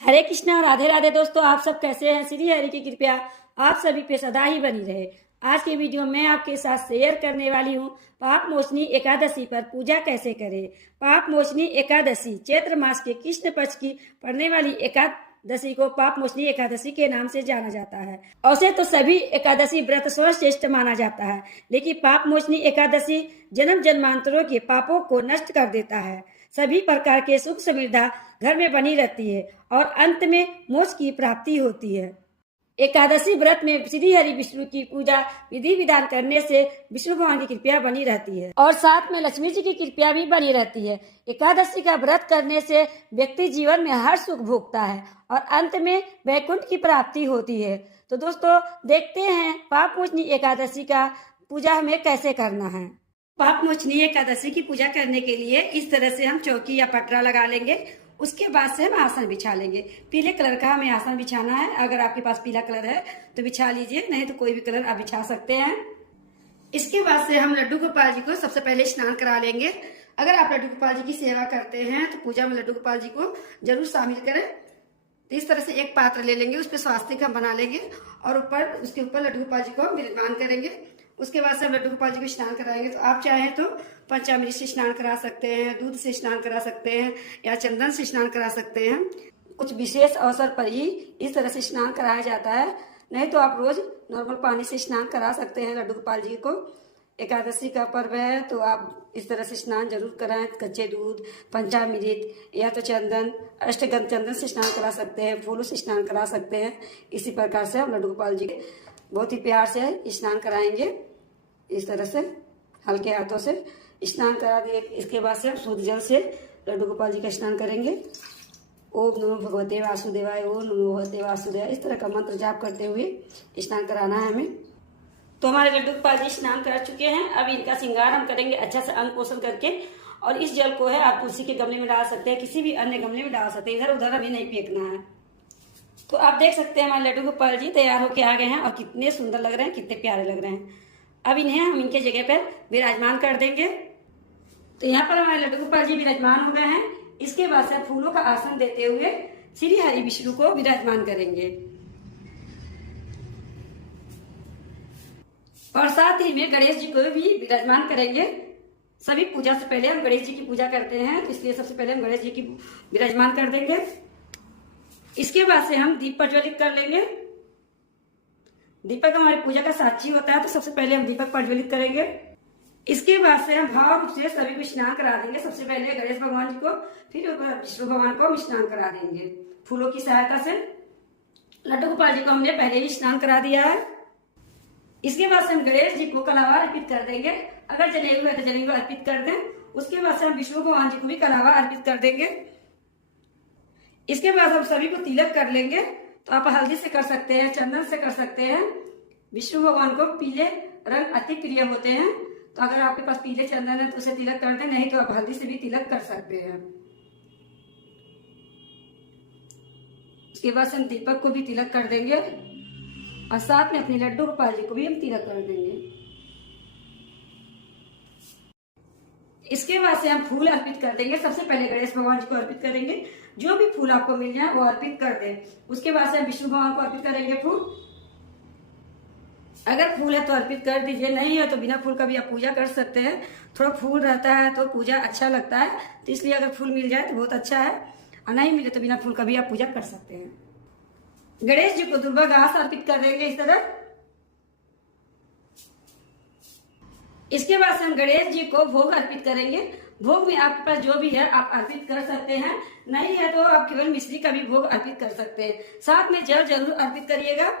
हरे कृष्णा, राधे राधे। दोस्तों, आप सब कैसे हैं? श्री हरि की कृपया आप सभी पे सदा ही बनी रहे। आज की वीडियो में आपके साथ शेयर करने वाली हूँ पाप मोचनी एकादशी पर पूजा कैसे करें। पाप मोचनी एकादशी चैत्र मास के कृष्ण पक्ष की पड़ने वाली एकादशी को पाप मोचनी एकादशी के नाम से जाना जाता है। वैसे तो सभी एकादशी व्रत सर्वश्रेष्ठ माना जाता है, लेकिन पाप मोचनी एकादशी जन्म जन्मांतरों के पापों को नष्ट कर देता है। सभी प्रकार के सुख समृद्धा घर में बनी रहती है और अंत में मोक्ष की प्राप्ति होती है। एकादशी व्रत में श्री हरि विष्णु की पूजा विधि विधान करने से विष्णु भगवान की कृपा बनी रहती है और साथ में लक्ष्मी जी की कृपा भी बनी रहती है। एकादशी का व्रत करने से व्यक्ति जीवन में हर सुख भोगता है और अंत में वैकुंठ की प्राप्ति होती है। तो दोस्तों, देखते हैं पाप मोचनी एकादशी का पूजा हमें कैसे करना है। पाप मोचनी एकादशी की पूजा करने के लिए इस तरह से हम चौकी या पटरा लगा लेंगे। उसके बाद से हम आसन बिछा लेंगे। पीले कलर का हमें आसन बिछाना है। अगर आपके पास पीला कलर है तो बिछा लीजिए, नहीं तो कोई भी कलर आप बिछा सकते हैं। इसके बाद से हम लड्डू गोपाल जी को सबसे पहले स्नान करा लेंगे। अगर आप लड्डू गोपाल जी की सेवा करते हैं तो पूजा में लड्डू गोपाल जी को जरूर शामिल करें। तो इस तरह से एक पात्र ले लेंगे, उस पर स्वास्तिक हम बना लेंगे और उसके ऊपर लड्डू गोपाल जी को विराजमान करेंगे। उसके बाद से हम लड्डू गोपाल जी को स्नान कराएंगे। तो आप चाहें तो पंचामृत से स्नान करा सकते हैं, दूध से स्नान करा सकते हैं या चंदन से स्नान करा सकते हैं। कुछ विशेष अवसर पर ही इस तरह से स्नान कराया जाता है, नहीं तो आप रोज नॉर्मल पानी से स्नान करा सकते हैं लड्डू गोपाल जी को। एकादशी का पर्व है तो आप इस तरह से स्नान जरूर कराएं। कच्चे दूध, पंचामृत या तो चंदन, अष्टगंध चंदन से स्नान करा सकते हैं, फूलों से स्नान करा सकते हैं। इसी प्रकार से हम लड्डू गोपाल जी के बहुत ही प्यार से स्नान कराएंगे। इस तरह से हल्के हाथों से स्नान करा दिए। इसके बाद से हम शुद्ध जल से लड्डू गोपाल जी का स्नान करेंगे। ओम नमो भगवते वासुदेवाय, ओम नमो भगवते वासुदेवाय, इस तरह का मंत्र जाप करते हुए स्नान कराना है हमें। तो हमारे लड्डू गोपाल जी स्नान करा चुके हैं। अब इनका श्रृंगार हम करेंगे अच्छा से अंग पोषण करके। और इस जल को है आप तुलसी के गमले में डाल सकते हैं, किसी भी अन्य गमले में डाल सकते हैं, इधर उधर अभी नहीं फेंकना है। तो आप देख सकते हैं हमारे लड्डू गोपाल जी तैयार होके आ गए हैं और कितने सुंदर लग रहे हैं, कितने प्यारे लग रहे हैं। अब इन्हें हम इनके जगह पर विराजमान कर देंगे। तो यहाँ पर हमारे लड्डू गोपाल जी विराजमान हो गए हैं। इसके बाद से फूलों का आसन देते हुए श्री हरि विष्णु को विराजमान करेंगे और साथ ही में गणेश जी को भी विराजमान करेंगे। सभी पूजा से पहले हम गणेश जी की पूजा करते हैं, तो इसलिए सबसे पहले हम गणेश जी की विराजमान कर देंगे। इसके बाद से हम दीप प्रज्वलित कर लेंगे। दीपक हमारी पूजा का साक्षी होता है, तो सबसे पहले हम दीपक प्रज्वलित करेंगे। इसके बाद से हम भाव रूप से सभी को स्नान करा देंगे। सबसे पहले गणेश भगवान जी को, फिर विष्णु भगवान को हम स्नान करा देंगे फूलों की सहायता से। लड्डू गोपाल जी को हमने पहले ही स्नान करा दिया है। इसके बाद से हम गणेश जी को कलावा अर्पित कर देंगे। अगर जनेऊ है तो जनेऊ अर्पित कर दें। उसके बाद से हम विष्णु भगवान जी को भी कलावा अर्पित कर देंगे। इसके बाद हम सभी को तिलक कर लेंगे। तो आप हल्दी से कर सकते हैं, चंदन से कर सकते हैं। विष्णु भगवान को पीले रंग अति प्रिय होते हैं, तो अगर आपके पास पीले चंदन है तो उसे तिलक कर दें, नहीं तो आप हल्दी से भी तिलक कर सकते हैं। उसके बाद से हम दीपक को भी तिलक कर देंगे और साथ में अपने लड्डू गोपाल जी को भी हम तिलक कर देंगे। इसके बाद से हम फूल अर्पित कर देंगे। सबसे पहले गणेश भगवान जी को अर्पित करेंगे। जो भी फूल आपको मिल जाए वो अर्पित कर दें। उसके बाद से हम विष्णु भगवान को अर्पित करेंगे फूल। अगर फूल है तो अर्पित कर दीजिए, नहीं है तो बिना फूल का भी आप पूजा कर सकते हैं। थोड़ा फूल रहता है तो पूजा अच्छा लगता है, तो इसलिए अगर फूल मिल जाए तो बहुत अच्छा है, और नहीं मिले तो बिना फूल का भी आप पूजा कर सकते हैं। गणेश जी को दुर्वा घास अर्पित कर देंगे इस तरह। इसके बाद से हम गणेश जी को भोग अर्पित करेंगे। भोग में आपके पास जो भी है आप अर्पित कर सकते हैं, नहीं है तो आप केवल मिश्री का भी भोग अर्पित कर सकते हैं। साथ में जल जरूर अर्पित करिएगा।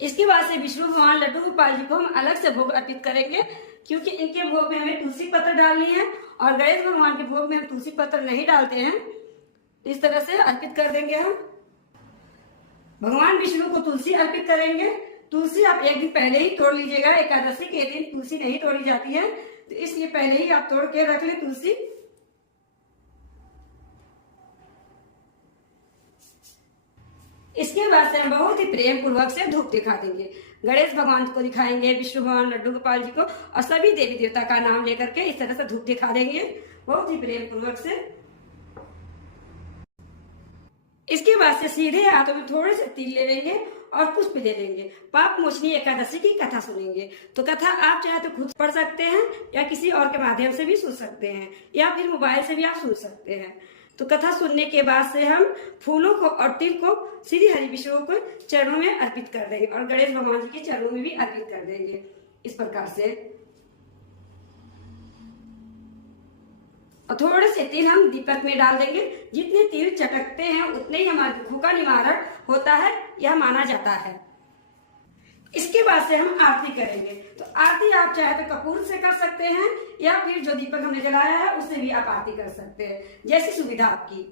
इसके बाद से विष्णु भगवान लड्डू गोपाल जी को हम अलग से भोग अर्पित करेंगे, क्योंकि इनके भोग में हमें तुलसी पत्र डालनी है और गणेश भगवान के भोग में हम तुलसी पत्र नहीं डालते हैं। तो इस तरह से अर्पित कर देंगे हम। भगवान विष्णु को तुलसी अर्पित करेंगे। तुलसी आप एक दिन पहले ही तोड़ लीजिएगा। एकादशी के दिन तुलसी नहीं तोड़ी जाती है, तो इसलिए पहले ही आप तोड़ के रख लें तुलसी। इसके बाद से हम बहुत ही प्रेम पूर्वक से धूप दिखा देंगे। गणेश भगवान को दिखाएंगे, विष्णु भगवान, लड्डू गोपाल जी को और सभी देवी देवता का नाम लेकर के इस तरह से धूप दिखा देंगे बहुत ही प्रेम पूर्वक से। इसके बाद से सीधे हाथों में थोड़े से तिल ले लेंगे और पुष्प ले लेंगे। पाप मोचनी एकादशी की कथा सुनेंगे। तो कथा आप चाहे तो खुद पढ़ सकते हैं या किसी और के माध्यम से भी सुन सकते हैं या फिर मोबाइल से भी आप सुन सकते हैं। तो कथा सुनने के बाद से हम फूलों को और तिल को श्री हरि विष्णु को चरणों में अर्पित कर देंगे और गणेश भगवान जी के चरणों में भी अर्पित कर देंगे इस प्रकार से। और थोड़े से तिल हम दीपक में डाल देंगे। जितने तिल चटकते हैं उतने ही हमारे दुखों का निवारण होता है, यह माना जाता है। इसके बाद से हम आरती करेंगे। तो आरती आप चाहे तो कपूर से कर सकते हैं या फिर जो दीपक हमने जलाया है उससे भी आप आरती कर सकते हैं, जैसी सुविधा आपकी।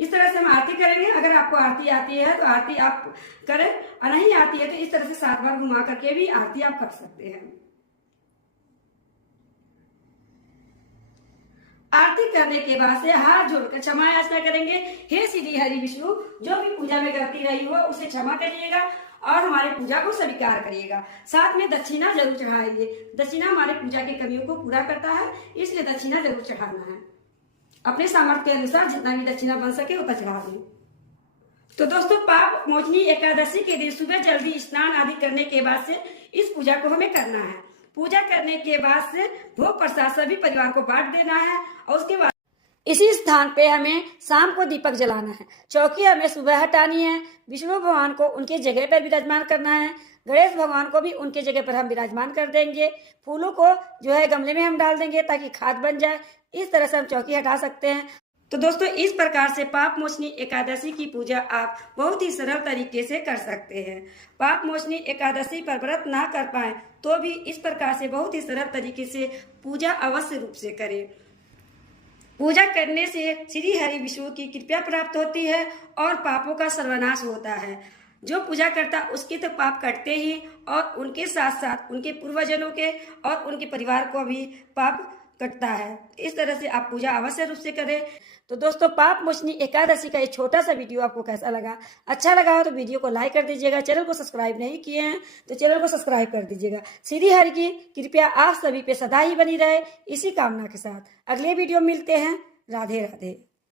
इस तरह से हम आरती करेंगे। अगर आपको आरती आती है तो आरती आप करें, और नहीं आती है तो इस तरह से 7 बार घुमा करके भी आरती आप कर सकते हैं। आरती करने के बाद से हाथ जोड़कर क्षमा याचना करेंगे। हे श्री हरि विष्णु, जो भी पूजा में गलती रही हो उसे क्षमा करिएगा और हमारे पूजा को स्वीकार करिएगा। साथ में दक्षिणा जरूर चढ़ाएंगे। दक्षिणा हमारे पूजा की कमियों को पूरा करता है, इसलिए दक्षिणा जरूर चढ़ाना है। अपने सामर्थ्य के अनुसार जितना भी दक्षिणा बन सके उतना चढ़ा दें। तो दोस्तों, पाप मोचनी एकादशी के दिन सुबह जल्दी स्नान आदि करने के बाद से इस पूजा को हमें करना है। पूजा करने के बाद से भोग प्रसाद सभी परिवार को बांट देना है और उसके बाद इसी स्थान पे हमें शाम को दीपक जलाना है। चौकी हमें सुबह हटानी है। विष्णु भगवान को उनके जगह पर विराजमान करना है। गणेश भगवान को भी उनके जगह पर हम विराजमान कर देंगे। फूलों को जो है गमले में हम डाल देंगे ताकि खाद बन जाए। इस तरह से हम चौकी हटा सकते हैं। तो दोस्तों, इस प्रकार से पाप मोचनी एकादशी की पूजा आप बहुत ही सरल तरीके से कर सकते हैं। पाप मोचनी एकादशी पर व्रत ना कर पाए तो भी इस प्रकार से बहुत ही सरल तरीके से पूजा अवश्य रूप से करें। पूजा करने से श्री हरि विष्णु की कृपा प्राप्त होती है और पापों का सर्वनाश होता है। जो पूजा करता उसके तो पाप कटते ही और उनके साथ साथ उनके पूर्वजनों के और उनके परिवार को भी पाप कटता है। इस तरह से आप पूजा अवश्य रूप से करें। तो दोस्तों, पाप मोचनी एकादशी का ये छोटा सा वीडियो आपको कैसा लगा? अच्छा लगा हो तो वीडियो को लाइक कर दीजिएगा। चैनल को सब्सक्राइब नहीं किए हैं तो चैनल को सब्सक्राइब कर दीजिएगा। श्री हरि की कृपया आप सभी पे सदा ही बनी रहे, इसी कामना के साथ अगले वीडियो मिलते हैं। राधे राधे।